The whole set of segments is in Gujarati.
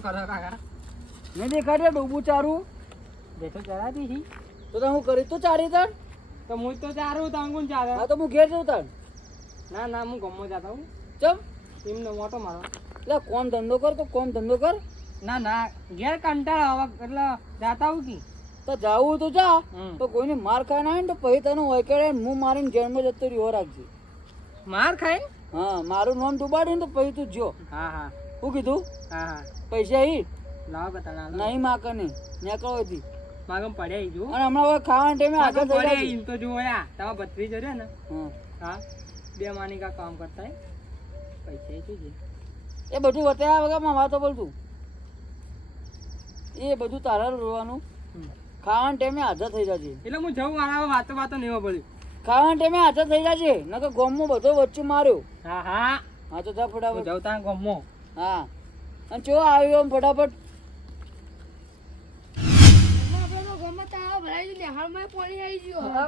શું કરો કાકા. મેં દેખાડ્યો ડૂબું ચારું. બેઠો ચડાતી હતી તો તો હું કરી તો ચારી તણ? તો હું તો ચારું તાંગું ચાલે. હા તો હું ઘેર જઉં તણ? ના ના હું ગમો જતા હું. ચમ? એમનો મોટો મારો. એટલે કોમ ધંધો કર તો કોમ ધંધો કર. ના ના ઘેર કંટાળો હવે એટલે જાતા હું કી? તો જાવું તો જા તો કોઈને માર ખાય ના તો પછી તને વૈકડે હું મારીને જેલમાં જતો રહ્યો રાખજે. માર ખાય હા મારું નામ ડૂબાડી ને તો પછી તું જો હા હા. શું કીધું? હા હા. પૈસા લાવો બતાના નહીં માકે નહીં નીકળો હતી. માગમ પડ્યા ઈ જો અને હમણાં હવે ખાવાના ટાઈમે આગળ થઈ જાય ઈ તો જોયા તમારા ભત્રીજો રહ્યો ને? હા. હા? બે માની કા કામ કરતા હે પૈસા છે? એ બધું બતાવ્યા વગર મામા વાતો બોલતું એ બધું તારા રોવાનું. ખાવાના ટાઈમે હાજર થઈ જજે. એટલે હું જવું વાળા વાતો વાતો નહીં પડ્યું ખાવાના ટાઈમે હાજર થઈ જજે. નકર ગોમો બધો વચ્ચે માર્યો. હા હા. હા તો જા હું ફટાફટ જવું ત્યાં ગમો હા. અને ચો આવ્યો આમ ફટાફટ.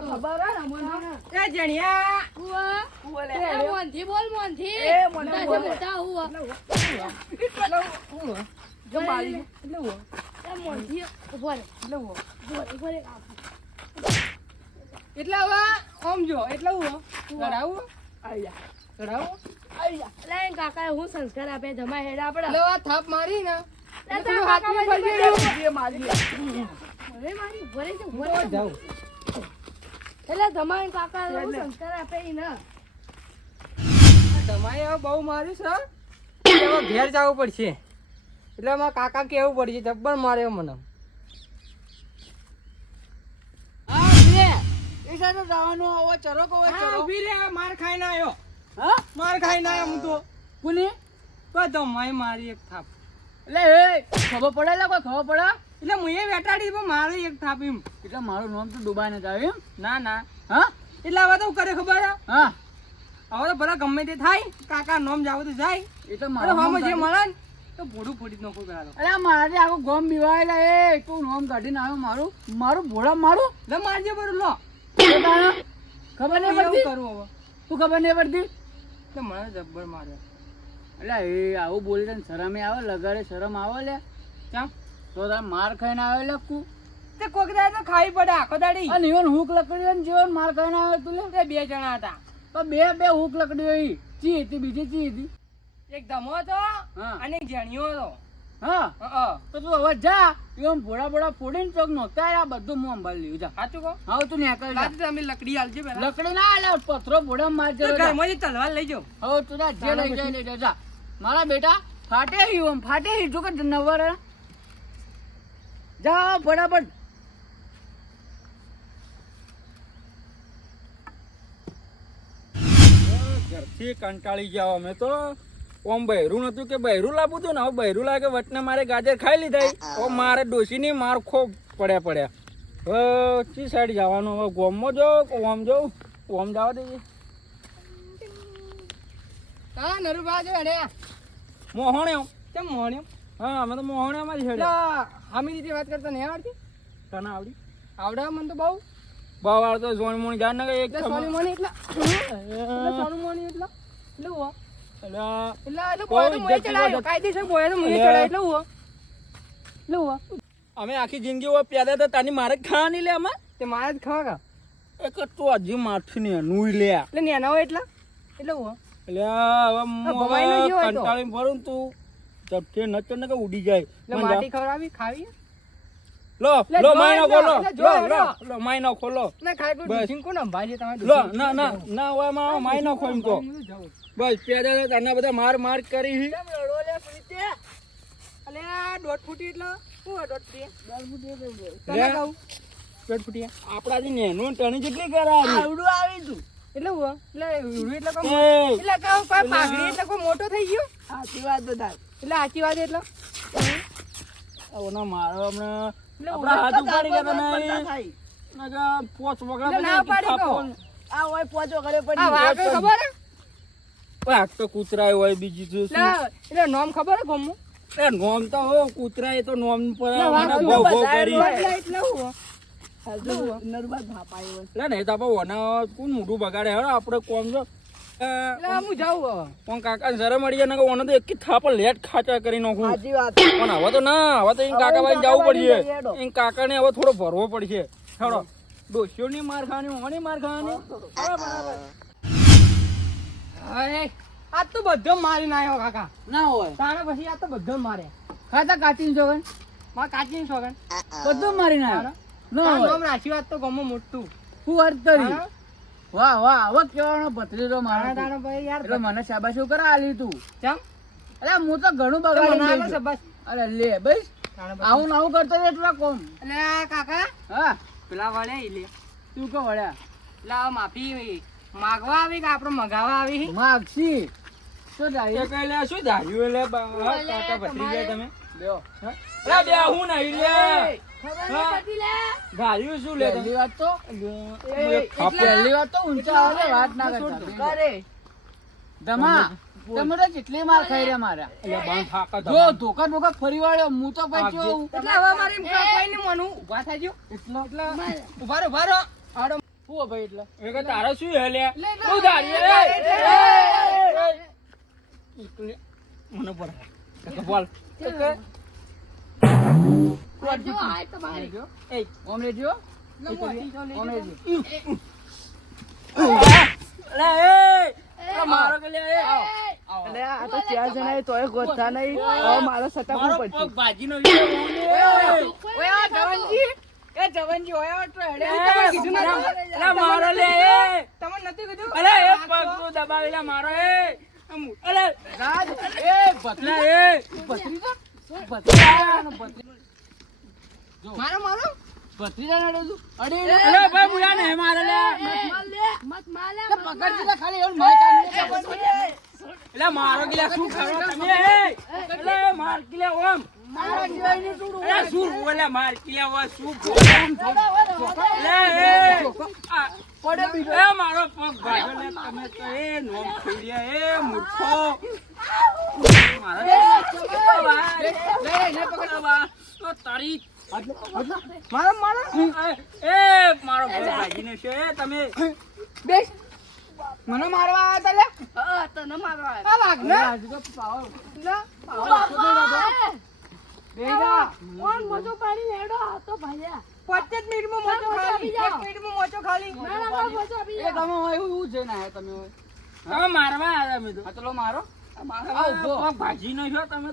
ખબર હે ને જો એટલે હું એટલે જો કરાવું કરાવું કાકા હું સંસ્કાર આપે જમા હેડા આપડા. લો આ થાપ મારી ને. પડી ગયું. ગયું. ભલે મારી ભરે છે ભરે જાઉં. એટલે જમાઈ કાકા હું સંસ્કાર આપે ઈ ના. તમારે બહુ માર્યું છે એટલે ઘેર જવું પડશે. એટલે મારા કાકા કેવું પડશે જબ્બર માર્યો મને. જવાનું ચરો કહો ચરો. ઊભી રે, માર ખાઈને આવ્યો. હા? માર ખાઈ ના હું તો. કોની? તો માય મારી એક થાપ. એટલે એ ખબર પડે લે કોઈ ખબર પડે? એટલે હું એ વેટાડી પણ મારી એક થાપ એમ. એટલે મારું નામ તો ડુબાઈ નથી આવ્યું ના ના. હા? એટલે હવે તો કરે ખબર? હા. હવે તો ભલે ગમે તે થાય કાકા નોમ જાવ તો જાય. એટલે મારું નામ જે મળે ને તો ભોડું ફોડી નોખું કરાલો અરે મારે આખું ગોમ બીવાયેલા એ તું નામ કાઢીને આવ્યો મારું? મારું ભોળા મારું? એટલે મારજે બરું લો. ખબર નહીં પડતી? કરું હવે. તું ખબર નહીં પડતી? એટલે મને જબ્બર માર્યો. એટલે એ આવું બોલી તને શરમે આવે લગાડે શરમ આવે લે. કેમ તો તારે માર ખાઈને આવે લે કુ? તે કોક દાડે તો ખાવી પડે આખો દાડી. અને ઇવન હુક લકડી ને જીવન માર ખાઈને આવે તું લે. બે જણા હતા. તો બે બે હુક લકડી હોય ચી હતી બીજી ચી હતી? એક ધમો હતો અને એક જેણિયો હતો. હા. તો તું હવે જા. એમ ભોળા ભોળા ફોડીને ચોક નો ત્યારે આ બધું હું સંભાળી લીધું જા સાચું કહો? હવે તું નીકળ જા. તમે લકડી આલજે પેલા લકડી ના આલે પથરો ભોળા માર તો જરો. ઘરમાંથી તલવાર લઈ જાઓ હવે તું જા જે લઈ જાય લઈ જા જા. મારા બેટા ફાટે હી ઓમ ફાટે હી જો કે નવર. હે. જા ફટાફટ ઘરથી કંટાળી ગયા અમે તો. ઓમ બૈરું નતું કે બૈરું લાવું હતું ને? હવે બૈરું લાગે વટને મારે ગાજર ખાઈ લીધા. ઓ મારે ડોશીની માર ખો પડ્યા પડ્યા. હવે ચી સાઈડ જવાનું? હવે ગોમમાં જો ઓમ જો. ઓમ જવા દેજે. હા નરુબા જો હેડે. મોહણ્યો. કેમ મોણ્યો હા અમે તો મોહણ્યામાં જ એટલે હેડ્યા આમી રીતે વાત કરતા નહીં આવડતી? તને આવડી? આવડે મને તો બહુ. બહુ આવડતો તો જોણ ને એક એટલે સોની મોની એટલે. એટલે સોનું મોની એટલે એટલે અમે આખી જિંદગી પ્યાદા તો તારી મારે ખાવાની લે અમે તે મારે જ ખાવા એક તો હજી માઠી ને નુઈ લે. એટલે નેના હોય એટલા? એટલે હું એટલે હવે ફરું ને તું. નચર ને કે ઉડી જાય. એટલે માટી ખવડાવી ખાવી? લો લો માયનો ખોલો. લો લો લો માયનો ખોલો. ના ખાઈ કોઈ કોણ સંભાળીએ તમારે લો ના ના ના હોય માયનો ખો તો. બસ પેદા તો તને બધા માર માર કરી હી. કેમ રડો લે પ્રીતે? અલે આ દોઢ ફૂટી એટલે શું હોય દોઢ ફૂટી? તને કહું. દોઢ ફૂટી. આપણાથી નેનું ટણી જેટલી કરાવી આવડું આવી તું એટલે હું એટલે એટલે કોઈ એટલે કહું કોઈ પાઘડી એટલે કોઈ મોટો થઈ ગયો સાચી વાત બધા એટલે સાચી વાત એટલે ઓના મારો હમણાં આપણા હાથ ઉપાડી ગયા થાય. પોચ ના પાડી. ને. આ હોય પોચ વગર પડી ખબર હે? આ તો કૂતરાય હોય બીજી તો શું એટલે નામ ખબર હે ગોમનું? એ નોમ તો હો કૂતરા એ તો નોમ પર ભો ભો કરી. એટલે હું. કાકા જરા મળી જાય ને તો એક થાપ લેટ ખાચા કરી નાખું. પણ હવે તો ના હવે તો એમ કાકા ભાઈ જવું પડશે. હેડો. કાકાને હવે થોડો ભરવો પડશે. હેડો. ડોશીઓની માર ખાવાની માર ખાવાની. અરે આ તો બધો મારીને આવ્યો કાકા. ના હોય. તાણે પછી આ તો બધો મારે. ખાતા કાચી જોગનમાં કાચી સોગન બધો મારી નાયો. ના હોય. નામ તો ગમો મોટું. હું વાત કરી? વાહ વાહ હવે કેવાનો ભત્રીજો મારો તાણે તું. ભાઈ યાર એટલે મને શાબાશી કરા આલી તું. ચમ? અરે હું તો ઘણું તો બગાડી સબાસ અરે લે બસ. આવું ના આવું કરતો એટલા કોમ. એટલે કાકા. હા. પેલા વળે ઈ લે. તું કે વળ્યા? એટલે માફી. માગવા આવી કે આપણે મગાવા આવી માગશી. શું એ જાય કઈ લે શું એટલે બા- કાકા ભત્રી ગયા તમે. લ્યો. હા? લે બે હું નહીં લે. હા? શું લે પહેલી વાત તો? પહેલી વાત તો ઊંચા આવે વાત ના કરતા. ધમા તમે કેટલી માર ખાઈ રહ્યા મારા. જો ધોકા ધોકા ફરી વાળ્યો હું તો પછી એટલે હવે મારે નહીં એટલો રહો રહો. હો ભાઈ એટલે. એ કે તારે શું હે લે? લે, ધારી મને બોલ. એ ઓમ લેજો. ઓમ લેજો લે એ. એ મારો કે લે એ. આ તો ચાર એ તોય ગોતતા મારો સટકવું મારો પડશે એ જવનજી ઓય તો હેડે. તમે કીધું ના મારો લે એ. તમને નથી કીધું? અલે એ પગ તું દબાવેલા મારો એ. આમ, રાજ એ ભત્રી એ. ભત્રીજા? મારો મારો? ભત્રીજા નડે તું. અડે અલે ભાઈ મુલા ને મારે લે. પકડજી તો ખાલી એવું માર કાઢી એટલે મારો ગિલા શું કરો તમે એ? એટલે માર ગિલા ઓમ. મારા ને શું બોલે માર ગિલા ઓ શું લે એ પડે બીજો એ મારો પગ ભાગ્યો લે તમે તો એ નોમ થઈ રહ્યા એ મૂર્ખો મારો લે લે પકડ બા તો તારી મારો મારો એ મારો પગ ભાગીને છે તમે બેસ મને મારવા આવ્યા તા લે આ વાઘ ને આજુ તો મિનિટમાં મોચો ખાલી એક મિનિટમાં મોચો ખાલી. એ તમે હોય એવું છે ને તમે હોય. હવે મારવા આવ્યા અમે તો. ચલો મારો. આ ઊભો. પગ ભાજી નો છો તમે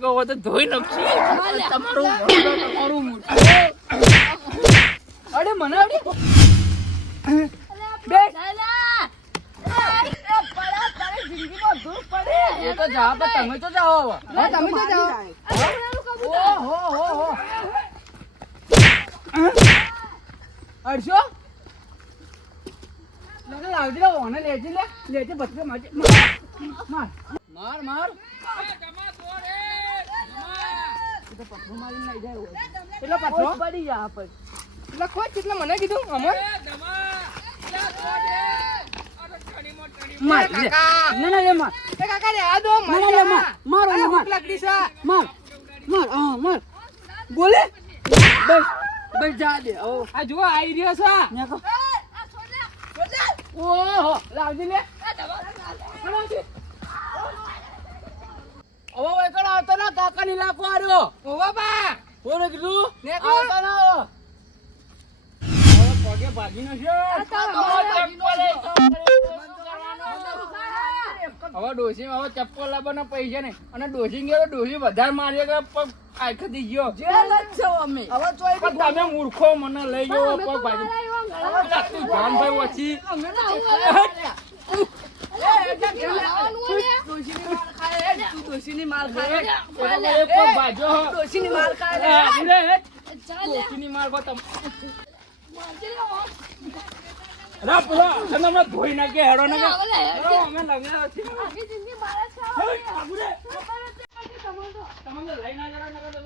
કહો તો ધોઈ નાખશી. તમારું અરે મને અડે એ તો જા પણ તમે તો જાઓ હવે. તમે તો જાઓ. ઓહો હો હો. અડશો? લે લે ઓને લેજી લે લેજે બત્રે મારજે માર માર. માર. એટલે પથરો પડી જા પર એટલે ખોજ એટલે મને કીધું? અમર? માર. ના ના લે માર. એ કાકા રે આ દો ના ના માર. માર માર લાગતી છે. માર માર હા માર. બોલે? બસ બસ જા દે. ઓ આ જુઓ આવી રહ્યો છે. ઓહો લાવજી લે. ઓય કણ આવતો ના કાકા ની લાખો આર્યો ઓવા બા કીધું. આવતો ના હવે પગે છે હવે ડોસી હવે ચપ્પલ લાવવાના પૈસા નહીં. અને ડોસી ગયો ડોસી વધારે માર્યો કે પગ આખતી ગયો. પણ તમે મૂર્ખો મને લઈ ગયો પગ તું જાનભાઈ ઓછી ડોસી માલ ખાય એ પગ ખાય ડોસી ની માલ ખાય રે, પુરા તમ તમે હમણાં ધોઈ નાખે. હેડો નાખે અમે લગ્ન છે હેય, આગુ રે. તમે તો લઈ ના જરા નકર તો